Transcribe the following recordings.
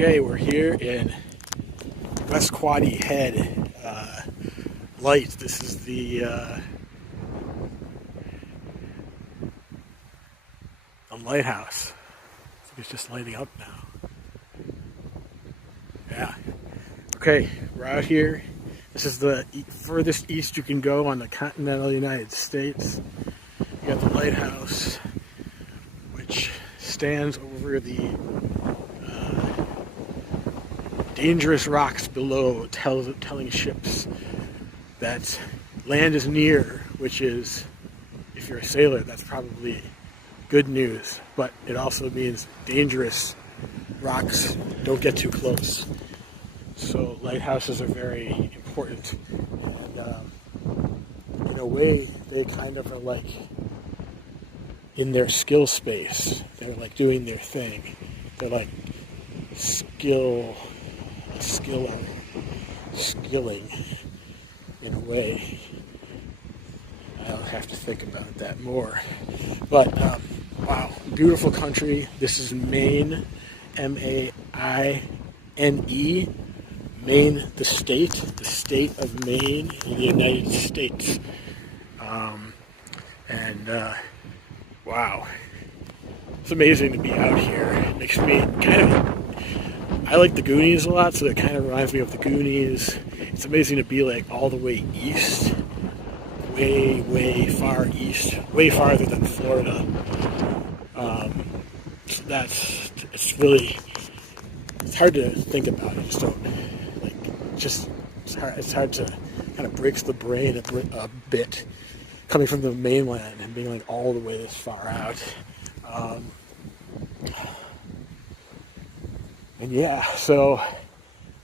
Okay, we're here in West Quoddy Head Light. This is the lighthouse. It's just lighting up now. Yeah. Okay, we're out here. This is the furthest east you can go on the continental United States. You got the lighthouse, which stands over the dangerous rocks below, telling ships that land is near, which is, if you're a sailor, that's probably good news. But it also means dangerous rocks, don't get too close. So lighthouses are very important. And in a way, they kind of are like in their skill space. They're like doing their thing. They're like skilling in a way. I'll have to think about that more. But wow, beautiful country. This is Maine, Maine, Maine, the state of Maine in the United States. Wow, it's amazing to be out here. It makes me I like the Goonies a lot, so it kind of reminds me of the Goonies. It's amazing to be like all the way east, way far east, way farther than Florida. It's hard to think about. I just don't, it's hard to kind of breaks the brain a bit, coming from the mainland and being like all the way this far out. And yeah, so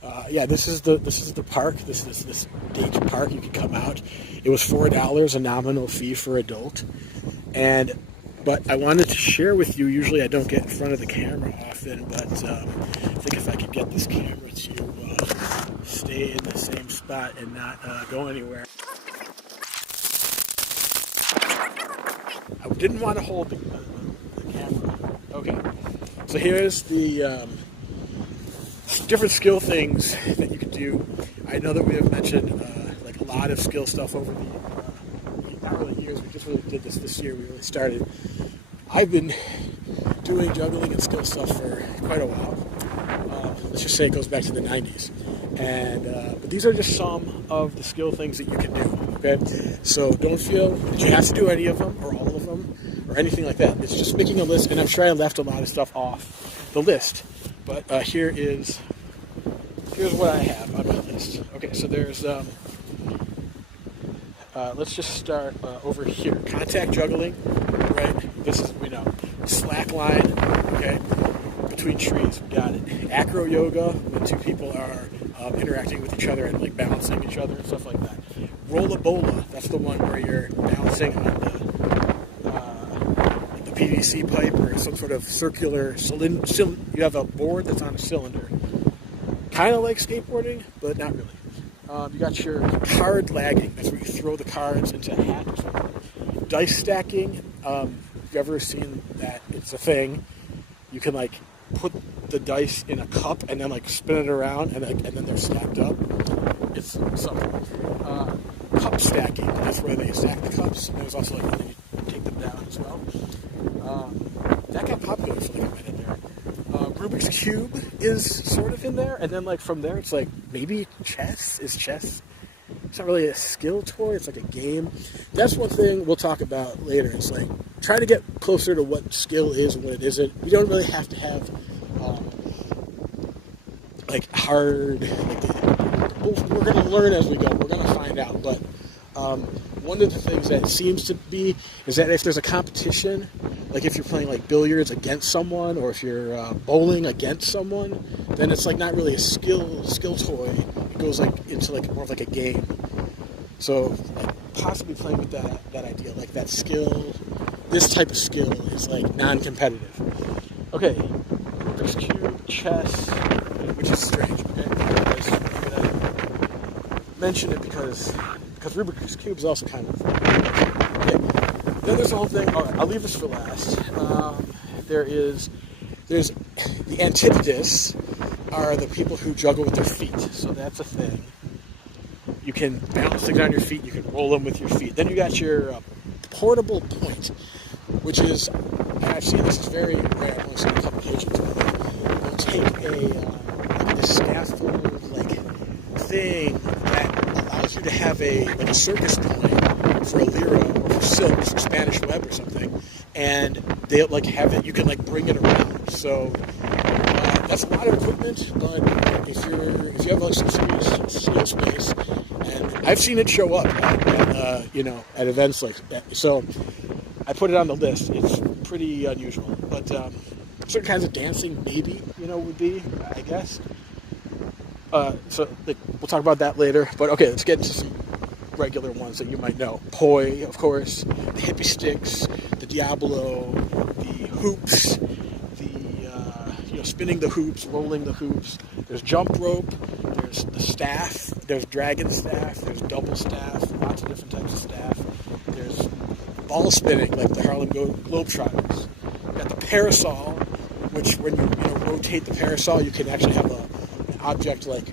this is the park. This date park. You can come out. It was $4, a nominal fee for adult. But I wanted to share with you. Usually I don't get in front of the camera often, but I think if I could get this camera to stay in the same spot and not go anywhere. I didn't want to hold the camera. Okay, so here's the different skill things that you can do. I know that we have mentioned like a lot of skill stuff over the not really years. We just really did this year. We really started. I've been doing juggling and skill stuff for quite a while. Let's just say it goes back to the 90s. But these are just some of the skill things that you can do. Okay, so don't feel that you have to do any of them or all of them or anything like that. It's just making a list, and I'm sure I left a lot of stuff off the list. But here's what I have on my list. Okay, so there's let's just start over here. Contact juggling, right? This is slack line, okay, between trees. We got it. Acro yoga, when two people are interacting with each other and like balancing each other and stuff like that. Rolla bola, that's the one where you're balancing on the PVC pipe or some sort of circular cylinder. You have a board that's on a cylinder. Kind of like skateboarding, but not really. You got your card lagging. That's where you throw the cards into a hat or something. Dice stacking. If you've ever seen that, it's a thing. You can like put the dice in a cup and then like spin it around and then they're stacked up. It's something. Cup stacking. That's where they stack the cups. And there's also like when you take them down as well. That got popular for like a minute there. Rubik's Cube is sort of in there, and then like from there it's like maybe chess. Is chess? It's not really a skill toy, it's like a game. That's one thing we'll talk about later. It's like trying to get closer to what skill is and what it isn't. You don't really have to have like hard, we're going to learn as we go. We're going to find out. But one of the things that seems to be is that if there's a competition, like if you're playing like billiards against someone, or if you're bowling against someone, then it's like not really a skill toy. It goes like into like more of like a game. So like possibly playing with that idea, like that skill, this type of skill is like non-competitive. Okay, Rubik's Cube, chess, which is strange. Okay, I'm gonna mention it because Rubik's Cube is also kind of okay. Then there's the whole thing. All right, I'll leave this for last. There's the antithesis are the people who juggle with their feet. So that's a thing. You can balance things on your feet. You can roll them with your feet. Then you got your portable point, which is, and I've seen this is very rare. I've only seen a couple pages. They'll take a scaffold like thing that allows you to have a circus point for a lira or for silks or Spanish web or something, and they'll like have it. You can like bring it around. So that's a lot of equipment, but if you have like some serious skill space, and I've seen it show up at events like that. So I put it on the list. It's pretty unusual, but certain kinds of dancing maybe would be, I guess. So we'll talk about that later. But okay, let's get into some regular ones that you might know. Poi, of course, the hippie sticks, the Diablo, the hoops, spinning the hoops, rolling the hoops. There's jump rope. There's the staff. There's dragon staff. There's double staff. Lots of different types of staff. There's ball spinning, like the Harlem Globetrotters. You got the parasol, which when you rotate the parasol, you can actually have an object like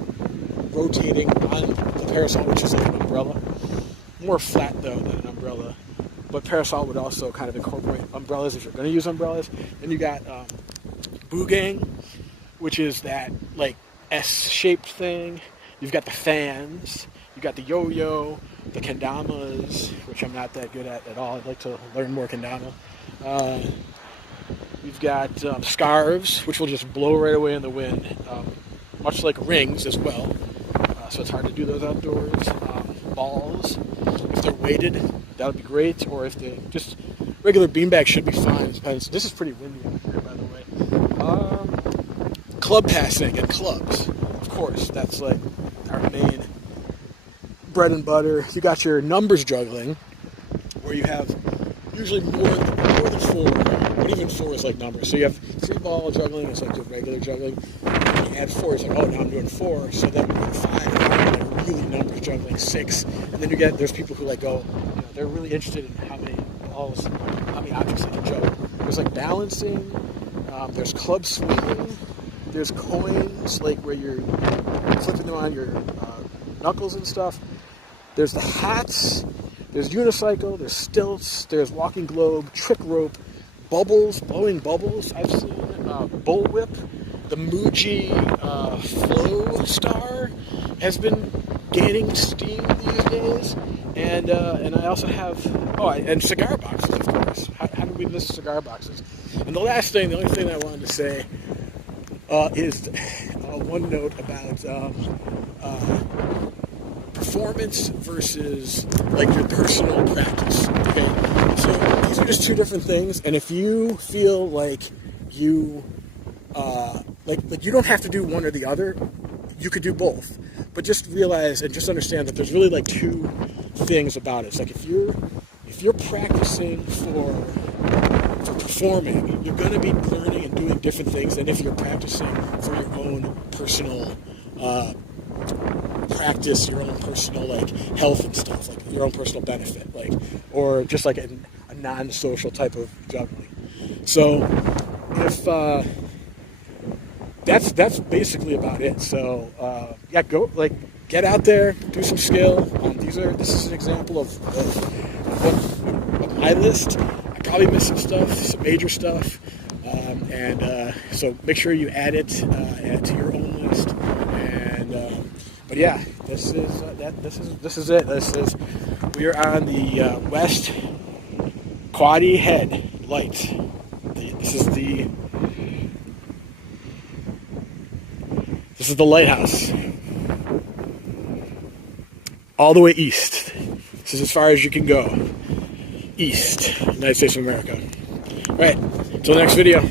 rotating on the parasol, which is like an umbrella. More flat though than an umbrella, but parasol would also kind of incorporate umbrellas if you're going to use umbrellas. Then you got Boogang, which is that like S-shaped thing. You've got the fans. You got the yo-yo, the kendamas, which I'm not that good at all. I'd like to learn more kendama. You've got scarves, which will just blow right away in the wind, much like rings as well. So it's hard to do those outdoors. Balls, if they're weighted, that would be great. Or if they're just regular beanbags should be fine. This is pretty windy out here, by the way. Club passing and clubs, of course. That's like our main bread and butter. You got your numbers juggling, where you have usually more than four, but even four is like numbers. So you have 3-ball juggling, it's like just regular juggling. And you add 4, it's like, oh, now I'm doing 4. So then we do 5, like really numbers juggling, 6. And then there's people who like go, they're really interested in how many balls, how many objects they can juggle. There's like balancing, there's club swinging, there's coins, like where you're flipping them on your knuckles and stuff. There's the hats, there's unicycle, there's stilts, there's walking globe, trick rope, bubbles, blowing bubbles, I've seen, bullwhip, the Muji Flow Star has been gaining steam these days, and I also have, and cigar boxes, of course. How do we miss cigar boxes? And the only thing I wanted to say is one note about performance versus like your personal practice. Okay, so these are just two different things, and if you feel like you like you don't have to do one or the other, you could do both. But just realize and just understand that there's really like two things about it. It's like if you're practicing for performing, you're going to be learning and doing different things than if you're practicing for your own personal practice, your own personal like health and stuff, like your own personal benefit, like, or just like a non-social type of juggling. So if that's basically about it. So go get out there, do some skill. This is an example of my list. I probably missed some stuff, some major stuff, and so make sure you add it to your own list. And but yeah, this is it. We are on the West Quoddy Head Light. This is the lighthouse. All the way east. This is as far as you can go. East, United States of America. All right, until the next video.